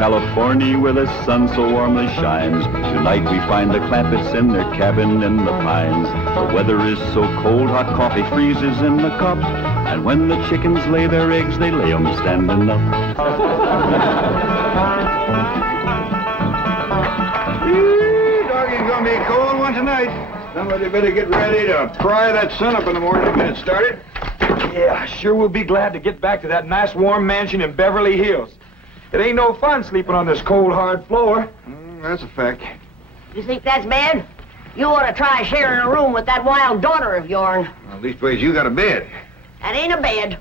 California where the sun so warmly shines. Tonight we find the Clampetts in their cabin in the pines. The weather is so cold, hot coffee freezes in the cups. And when the chickens lay their eggs, they lay 'em standing up. Doggy's gonna be a cold one tonight. Somebody better get ready to fry that sun up in the morning to get it started. Yeah, sure we'll be glad to get back to that nice warm mansion in Beverly Hills. It ain't no fun sleeping on this cold, hard floor. That's a fact. You think that's bad? You ought to try sharing a room with that wild daughter of yourn. Well, leastways, you got a bed. That ain't a bed.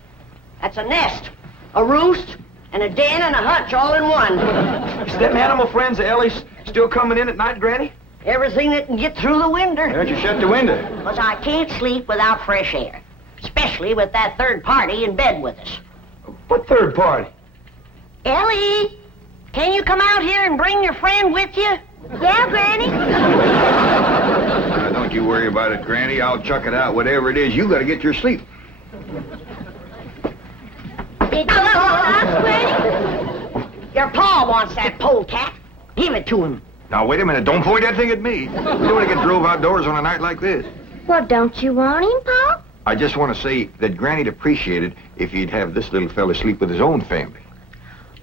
That's a nest, a roost, and a den and a hutch all in one. Is them animal friends of Ellie's still coming in at night, Granny? Everything that can get through the window. Why don't you shut the window? Because I can't sleep without fresh air. Especially with that third party in bed with us. What third party? Ellie, can you come out here and bring your friend with you? Yeah, Granny. Don't you worry about it, Granny. I'll chuck it out. Whatever it is, you gotta get your sleep. Did you ask, Granny? Your pa wants that polecat. Give it to him. Now, wait a minute. Don't point that thing at me. You don't want to get drove outdoors on a night like this. Well, don't you want him, Pa? I just want to say that Granny'd appreciate it if he'd have this little fella sleep with his own family.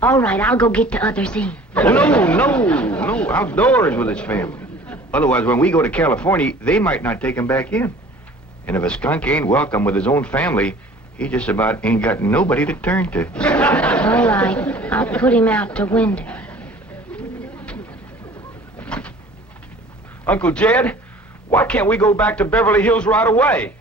All right, I'll go get the others in. Oh, no, outdoors with his family. Otherwise, when we go to California, they might not take him back in. And if a skunk ain't welcome with his own family, he just about ain't got nobody to turn to. All right, I'll put him out the window. Uncle Jed, why can't we go back to Beverly Hills right away?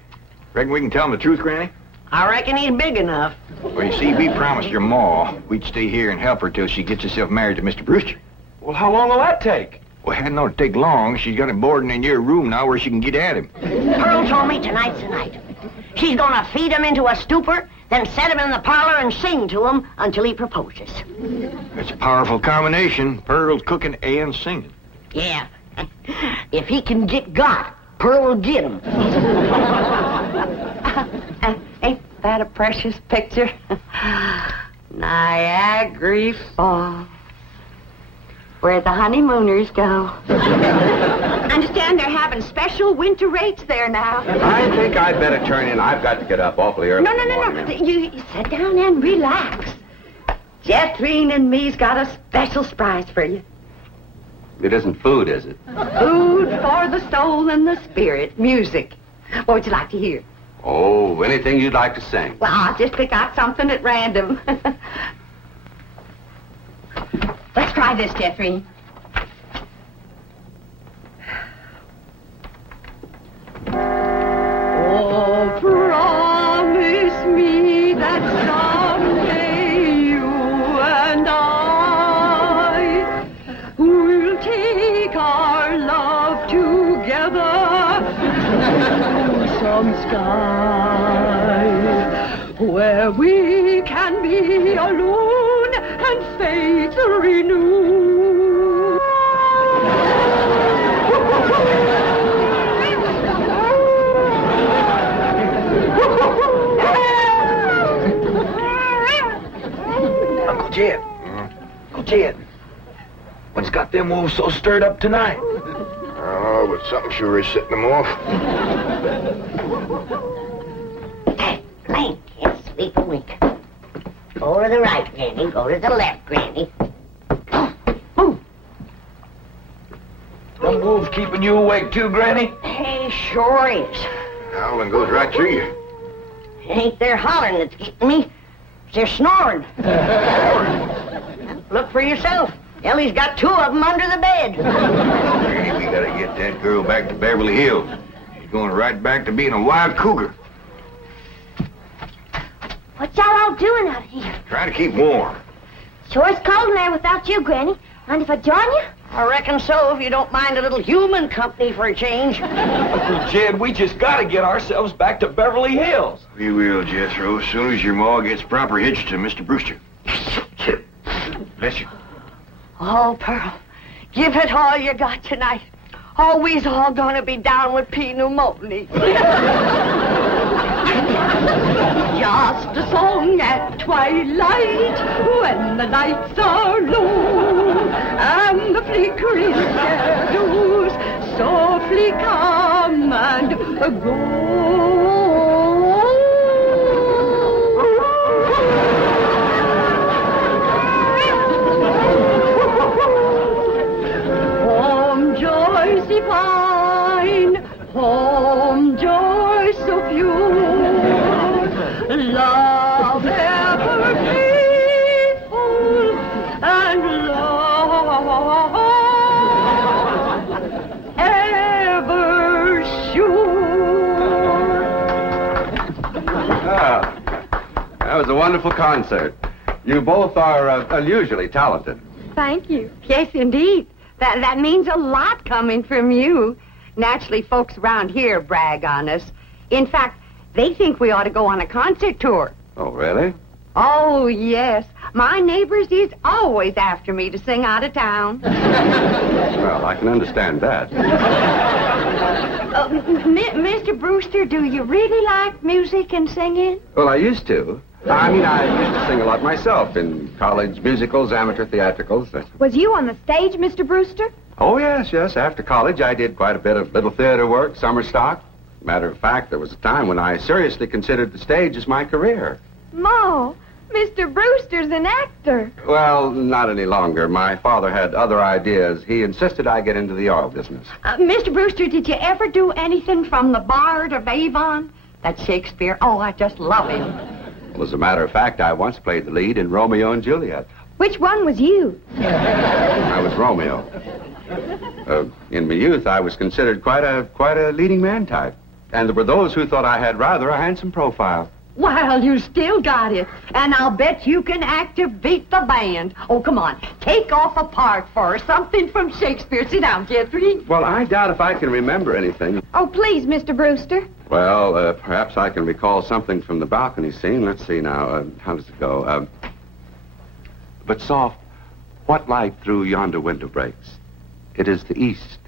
Reckon we can tell him the truth, Granny? I reckon he's big enough. Well, you see, we promised your ma we'd stay here and help her till she gets herself married to Mr. Brewster. Well, how long will that take? Well, it hadn't ought to take long. She's got him boarding in your room now where she can get at him. Pearl told me tonight's the night. She's gonna feed him into a stupor, then set him in the parlor and sing to him until he proposes. That's a powerful combination. Pearl's cooking and singing. Yeah. If he can get got, Pearl will get him. Ain't that a precious picture? Niagara Falls, where the honeymooners go. Understand they're having special winter rates there now. I think I'd better turn in. I've got to get up awfully early. No. You sit down and relax. Jeffrey and me's got a special surprise for you. It isn't food, is it? Food for the soul and the spirit. Music. What would you like to hear? Oh, anything you'd like to sing. Well, I'll just pick out something at random. Let's try this, Jeffrey. Oh, promise me that someday you and I will take our love together to some sky where we can be alone and faith renew. Uncle Jed. Uncle Jed. What's got them wolves so stirred up tonight? Oh, but something sure is setting them off. Lane, can't sleep a wink. Go to the right, Granny. Go to the left, Granny. Move. Them wolves keeping you awake too, Granny? He sure is. Howling goes right through you. It ain't their hollering that's getting me. It's their snoring. Look for yourself. Ellie's got two of them under the bed. Granny, we gotta get that girl back to Beverly Hills. She's going right back to being a wild cougar. What y'all all doing out here? Trying to keep warm. Sure is cold in there without you, Granny. Mind if I join you? I reckon so, if you don't mind a little human company for a change. Uncle Jed, we just got to get ourselves back to Beverly Hills. We will, Jethro, as soon as your ma gets proper hitched to Mr. Brewster. Bless you. Oh, Pearl, give it all you got tonight. Oh, we's all gonna be down with pneumonia. Just a song at twilight when the lights are low and the flickering shadows softly come and go. Home joys divine, home joys so pure, love ever faithful and love ever sure. Ah, that was a wonderful concert. You both are unusually talented. Thank you. Yes, indeed. That means a lot coming from you. Naturally, folks around here brag on us. In fact, they think we ought to go on a concert tour. Oh, really? Oh, yes. My neighbors is always after me to sing out of town. Well, I can understand that. Mr. Brewster, do you really like music and singing? Well, I used to. I used to sing a lot myself in college musicals, amateur theatricals. Was you on the stage, Mr. Brewster? Oh, yes. After college, I did quite a bit of little theater work, summer stock. Matter of fact, there was a time when I seriously considered the stage as my career. Ma, Mr. Brewster's an actor. Well, not any longer. My father had other ideas. He insisted I get into the oil business. Mr. Brewster, did you ever do anything from the Bard of Avon? That's Shakespeare. Oh, I just love him. Well, as a matter of fact, I once played the lead in Romeo and Juliet. Which one was you? I was Romeo. In my youth, I was considered quite a leading man type. And there were those who thought I had rather a handsome profile. Well, you still got it. And I'll bet you can act to beat the band. Oh, come on. Take off a part for her. Something from Shakespeare. Sit down, Jeffrey. Well, I doubt if I can remember anything. Oh, please, Mr. Brewster. Well, perhaps I can recall something from the balcony scene. Let's see now. How does it go? But soft, what light through yonder window breaks? It is the east,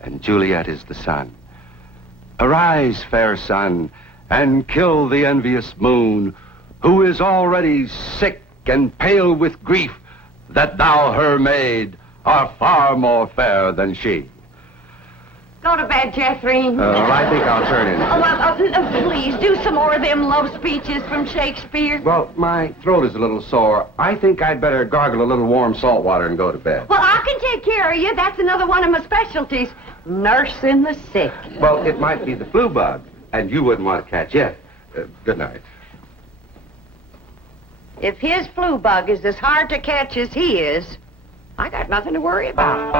and Juliet is the sun. Arise, fair sun, and kill the envious moon, who is already sick and pale with grief that thou, her maid, art far more fair than she. Go to bed, Jeffrey. Well, I think I'll turn in. Oh, well, please, do some more of them love speeches from Shakespeare. Well, my throat is a little sore. I think I'd better gargle a little warm salt water and go to bed. Well, I can take care of you. That's another one of my specialties. Nursing the sick. Well, it might be the flu bug, and you wouldn't want to catch it. Good night. If his flu bug is as hard to catch as he is, I got nothing to worry about.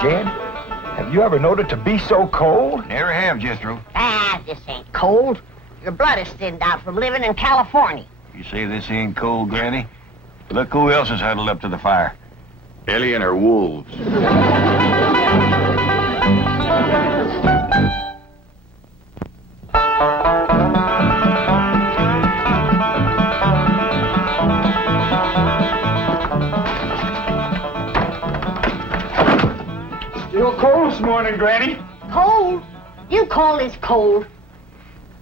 Jed, have you ever known it to be so cold? Never have, Jethro. This ain't cold. Your blood is thinned out from living in California. You say this ain't cold, Granny? Look who else is huddled up to the fire. Ellie and her wolves. Still cold this morning, Granny. Cold? You call this cold?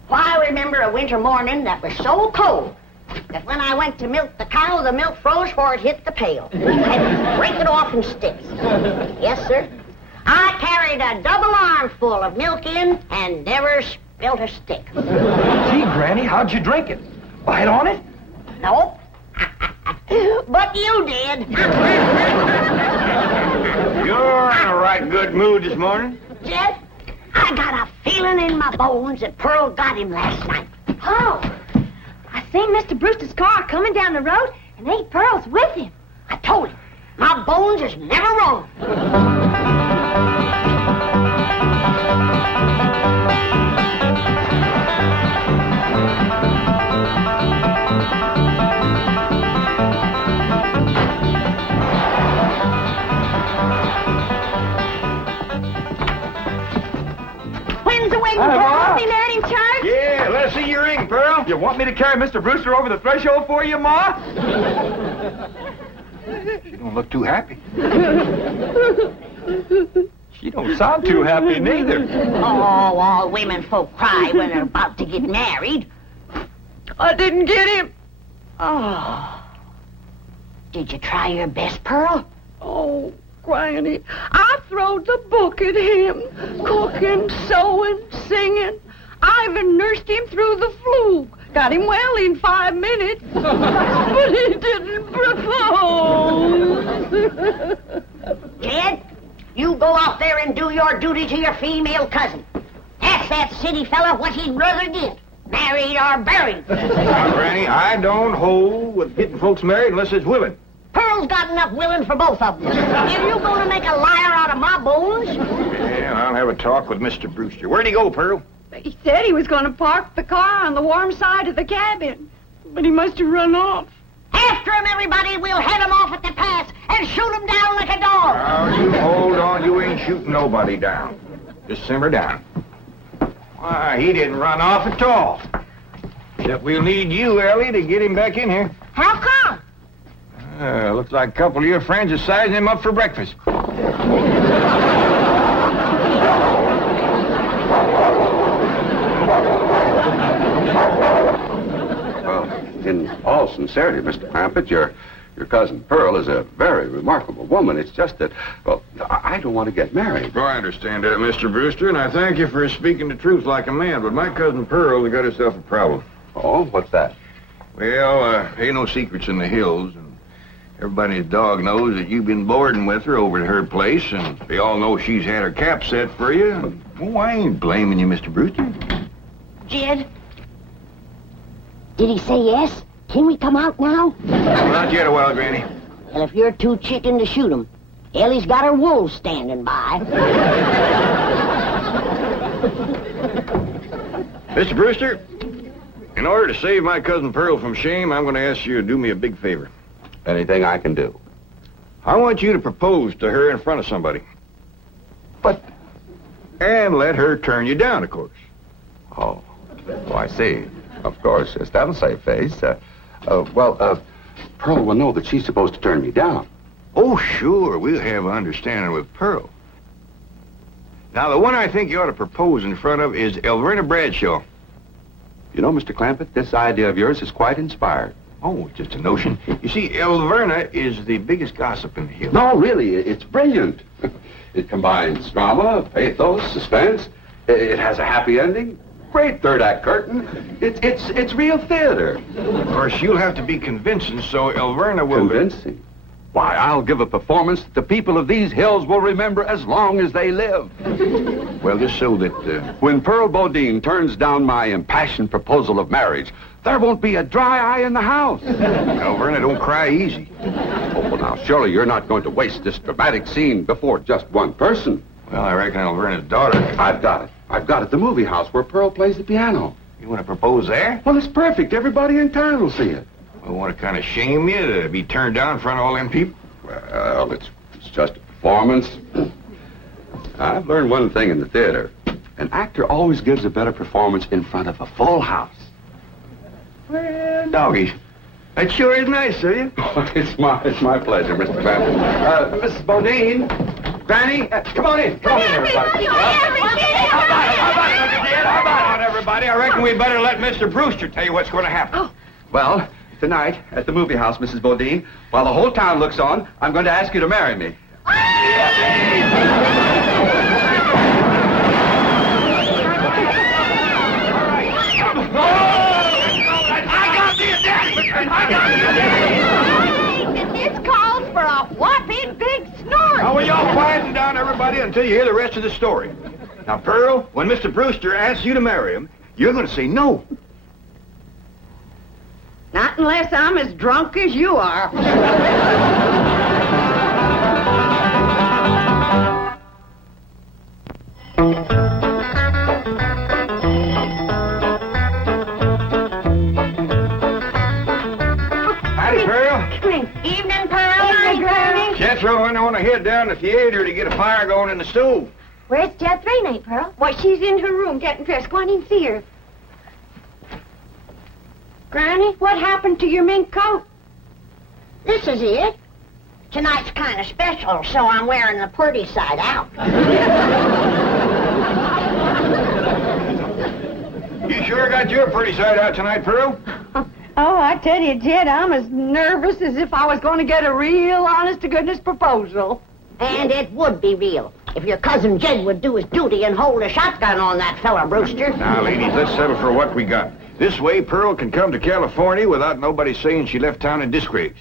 Why, I remember a winter morning that was so cold that when I went to milk the cow, the milk froze before it hit the pail. I had to break it off in sticks. Yes, sir. I carried a double armful of milk in and never spilled a stick. Gee, Granny, how'd you drink it? Bite on it? Nope. But you did. You're in a right good mood this morning. Jed, I got a feeling in my bones that Pearl got him last night. Oh, I seen Mr. Brewster's car coming down the road, and Aunt Pearl's with him. I told him, my bones is never wrong. When's the wedding, Pearl? Be married in church? Yeah, let's see your ring, Pearl. You want me to carry Mr. Brewster over the threshold for you, Ma? You don't look too happy. She don't sound too happy neither. Oh, all women folk cry when they're about to get married. I didn't get him. Oh. Did you try your best, Pearl? Oh, Granny, I throwed the book at him. Cooking, sewing, singing. I even nursed him through the flu. Got him well in 5 minutes. But he didn't propose. Jed, you go out there and do your duty to your female cousin. Ask that city fella what he'd rather get, married or buried. Now, Granny, I don't hold with getting folks married unless it's willing. Pearl's got enough willing for both of them. If you're going to make a liar out of my bones... Yeah, I'll have a talk with Mr. Brewster. Where'd he go, Pearl? He said he was going to park the car on the warm side of the cabin. But he must have run off. After him, everybody. We'll head him off at the pass and shoot him down like a dog. Now, you hold on. You ain't shooting nobody down. Just simmer down. Why, he didn't run off at all. Except we'll need you, Ellie, to get him back in here. How come? Looks like a couple of your friends are sizing him up for breakfast. Well, in all sincerity, Mr. Clampett, your cousin Pearl is a very remarkable woman. It's just that, well, I don't want to get married. Oh, I understand that, Mr. Brewster, and I thank you for speaking the truth like a man, but my cousin Pearl has got herself a problem. Oh, what's that? Well, ain't no secrets in the hills, and everybody's dog knows that you've been boarding with her over at her place, and they all know she's had her cap set for you. And, well, I ain't blaming you, Mr. Brewster. Jed? Did he say yes? Can we come out now? Not yet a while, Granny. Well, if you're too chicken to shoot him, Ellie's got her wolves standing by. Mr. Brewster, in order to save my cousin Pearl from shame, I'm going to ask you to do me a big favor. Anything I can do. I want you to propose to her in front of somebody. But, And let her turn you down, of course. oh, I see. Of course, yes, that'll save face. Pearl will know that she's supposed to turn me down. Oh, sure, we'll have an understanding with Pearl. Now, the one I think you ought to propose in front of is Elverna Bradshaw. You know, Mr. Clampett, this idea of yours is quite inspired. Oh, just a notion. You see, Elverna is the biggest gossip in the hills. No, really, it's brilliant. It combines drama, pathos, suspense. It has a happy ending. Great third-act curtain. It's real theater. Of course, you'll have to be convincing, so Elverna will... Convincing? Why, I'll give a performance that the people of these hills will remember as long as they live. Well, just so that... When Pearl Bodine turns down my impassioned proposal of marriage, there won't be a dry eye in the house. Elverna, don't cry easy. Oh, well, now, surely you're not going to waste this dramatic scene before just one person. Well, I reckon Elverna's daughter... I've got it. I've got it. The movie house where Pearl plays the piano. You want to propose there? Well, it's perfect. Everybody in town will see it. I want to kind of shame you to be turned down in front of all them people. Well, it's just a performance. I've learned one thing in the theater. An actor always gives a better performance in front of a full house. Well, doggies, that sure is nice of you. It's my pleasure, Mr. Clampett. Mrs. Bodine, Granny, come on in. Come on in, everybody. How about it, everybody? I reckon we better let Mr. Brewster tell you what's going to happen. Well, tonight at the movie house, Mrs. Bodine, while the whole town looks on, I'm going to ask you to marry me. This calls for a whopping big snort. Now, will y'all quieten down, everybody, until you hear the rest of the story. Now, Pearl, when Mr. Brewster asks you to marry him, you're going to say no. Not unless I'm as drunk as you are. Howdy, Pearl. Evening, Pearl. Evening, Granny. Jethro went on to head down to the theater to get a fire going in the stove. Where's Jethro, Aunt Pearl? Why, she's in her room getting dressed. Go on in and see her. Granny, what happened to your mink coat? This is it. tonight's kind of special, so I'm wearing the pretty side out. You sure got your pretty side out tonight, Pearl? Oh, I tell you, Jed, I'm as nervous as if I was going to get a real honest-to-goodness proposal. And it would be real if your cousin Jed would do his duty and hold a shotgun on that fella, Brewster. Now, ladies, let's settle for what we got. This way, Pearl can come to California without nobody saying she left town in disgrace.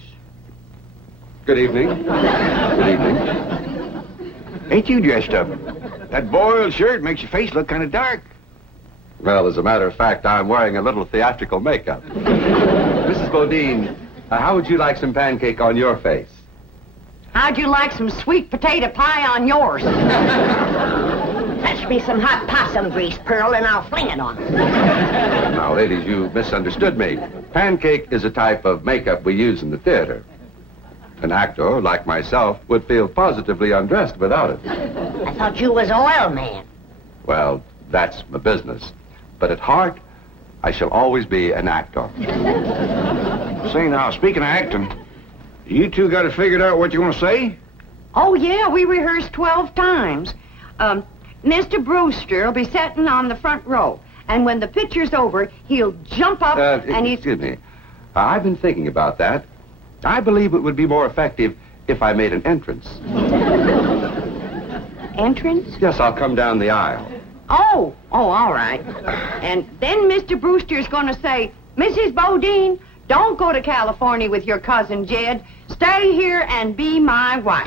Good evening. Good evening. Ain't you dressed up? That boiled shirt makes your face look kind of dark. Well, as a matter of fact, I'm wearing a little theatrical makeup. Mrs. Bodine, how would you like some pancake on your face? How'd you like some sweet potato pie on yours? Fetch me some hot possum grease, Pearl, and I'll fling it on her. Now, ladies, you misunderstood me. Pancake is a type of makeup we use in the theater. An actor, like myself, would feel positively undressed without it. I thought you was oil man. Well, that's my business. But at heart, I shall always be an actor. Say now, speaking of acting, you two got it figured out what you want to say? Oh, yeah, we rehearsed 12 times. Mr. Brewster will be sitting on the front row, and when the picture's over, he'll jump up and he's... Excuse me. I've been thinking about that. I believe it would be more effective if I made an entrance. Entrance? Yes, I'll come down the aisle. Oh, all right. And then Mr. Brewster's going to say, Mrs. Bodine, don't go to California with your cousin Jed. Stay here and be my wife.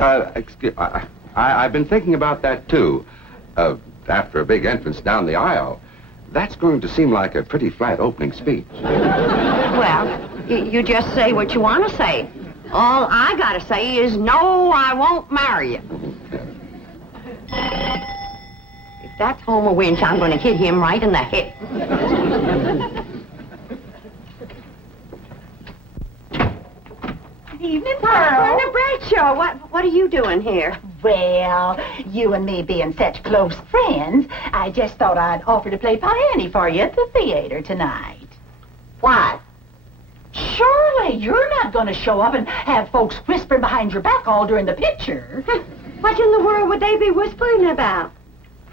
I've been thinking about that, too. After a big entrance down the aisle, that's going to seem like a pretty flat opening speech. Well, you just say what you want to say. All I got to say is, no, I won't marry you. If that's Homer Winch, I'm going to hit him right in the head. Good evening, Pearl. Brenda Bradshaw, what are you doing here? Well, you and me being such close friends, I just thought I'd offer to play Piany for you at the theater tonight. Why? Surely you're not going to show up and have folks whispering behind your back all during the picture. What in the world would they be whispering about?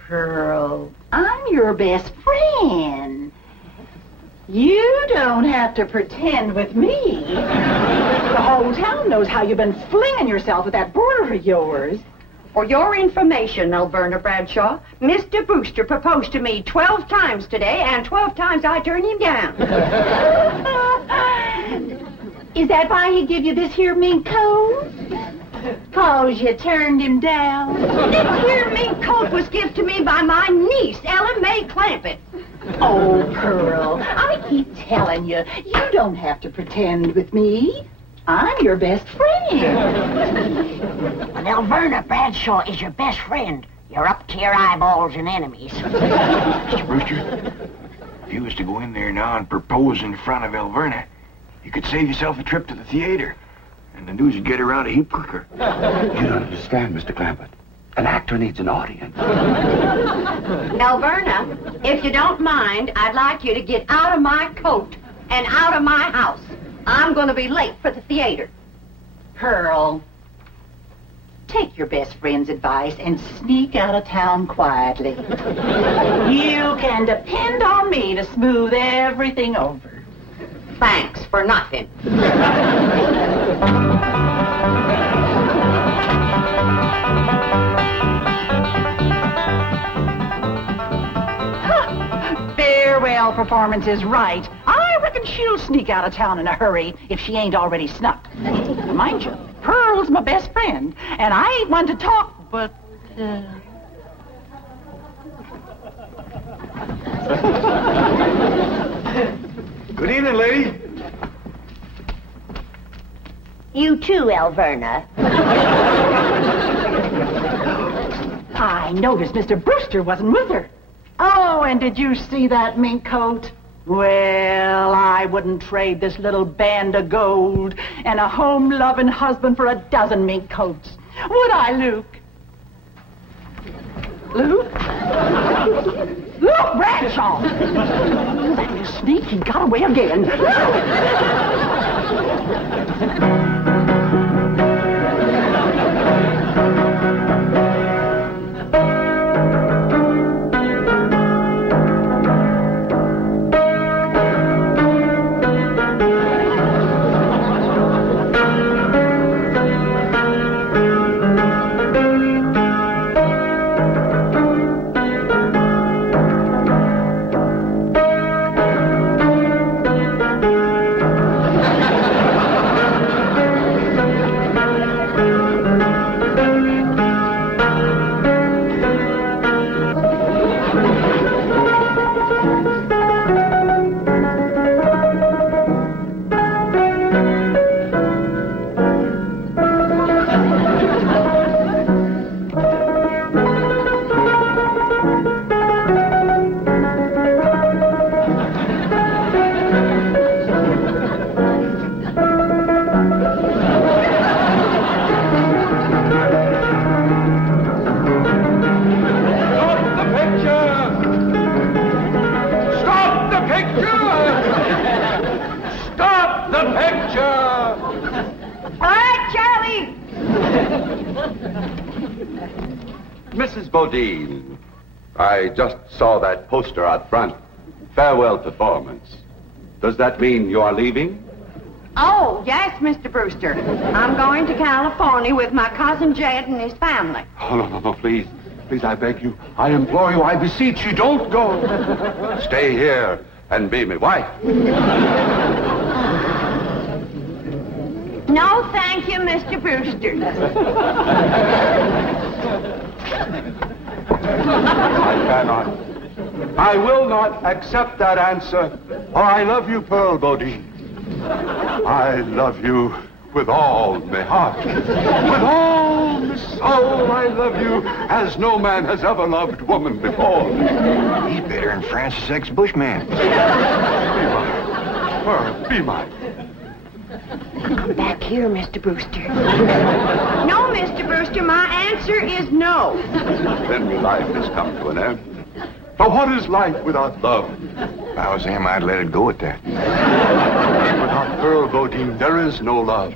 Pearl, I'm your best friend. You don't have to pretend with me. The whole town knows how you've been flinging yourself with that boarder of yours. For your information, Alverna Bradshaw, Mr. Brewster proposed to me 12 times today, and 12 times I turned him down. Is that why he give you this here mink coat? 'Cause you turned him down? This here mink coat was given to me by my niece, Ellen Mae Clampett. Oh, Pearl, I keep telling you, you don't have to pretend with me. I'm your best friend. When Alverna Bradshaw is your best friend, you're up to your eyeballs in enemies. Mr. Brewster, if you was to go in there now and propose in front of Alverna, you could save yourself a trip to the theater. And the news would get around a heap quicker. You don't understand, Mr. Clampett. An actor needs an audience. Alverna, if you don't mind, I'd like you to get out of my coat and out of my house. I'm going to be late for the theater. Pearl, take your best friend's advice and sneak out of town quietly. You can depend on me to smooth everything over. Thanks for nothing. Farewell performance is right. I reckon she'll sneak out of town in a hurry if she ain't already snuck. Mind you, Pearl's my best friend, and I ain't one to talk, but... Good evening, lady. You too, Alverna. I noticed Mr. Brewster wasn't with her. Oh, and did you see that mink coat? Well, I wouldn't trade this little band of gold and a home-loving husband for a dozen mink coats. Would I, Luke? Luke? Luke Bradshaw! That little sneak, he got away again. Mrs. Bodine, I just saw that poster out front. Farewell performance. Does that mean you are leaving? Oh, yes, Mr. Brewster. I'm going to California with my cousin Jed and his family. Oh, no, please. Please, I beg you. I implore you. I beseech you. Don't go. Stay here and be my wife. No, thank you, Mr. Brewster. I cannot. I will not accept that answer, for I love you, Pearl Bodine. I love you with all my heart. With all my soul, I love you as no man has ever loved woman before. He's better than Francis X. Bushman. Be mine. Pearl, be mine. Come back here, Mr. Brewster. No, Mr. Brewster, my answer is no. Then your life has come to an end. For what is life without love? If I was him, I'd let it go at that. Without Pearl Bodine, there is no love.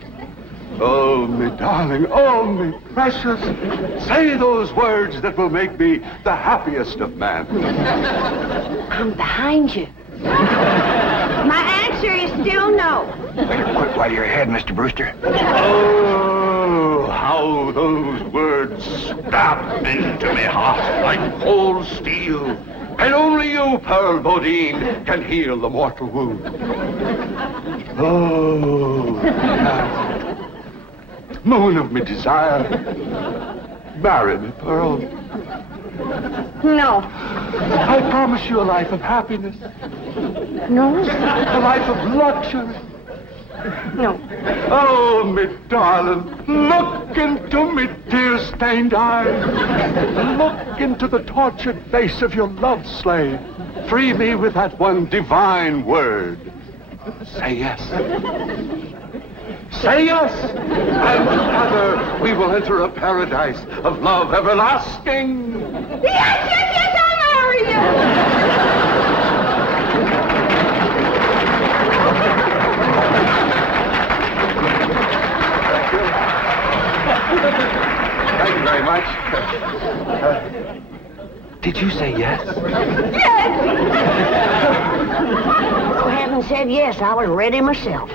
Oh, me darling, oh, me precious. Say those words that will make me the happiest of men. I'm behind you. My answer is still no. Better quit while you're ahead, Mr. Brewster. Oh, how those words stab into me heart like cold steel. And only you, Pearl Bodine, can heal the mortal wound. Oh, moon of me desire, marry me, Pearl. No. I promise you a life of happiness, No? a life of luxury. No. Oh, me darling, look into me tear-stained eyes. Look into the tortured face of your love slave. Free me with that one divine word. Say yes. Say yes, and together we will enter a paradise of love everlasting. Yes, I'll marry you! Thank you very much. Did you say yes? Yes! Go ahead and said yes. I was ready myself.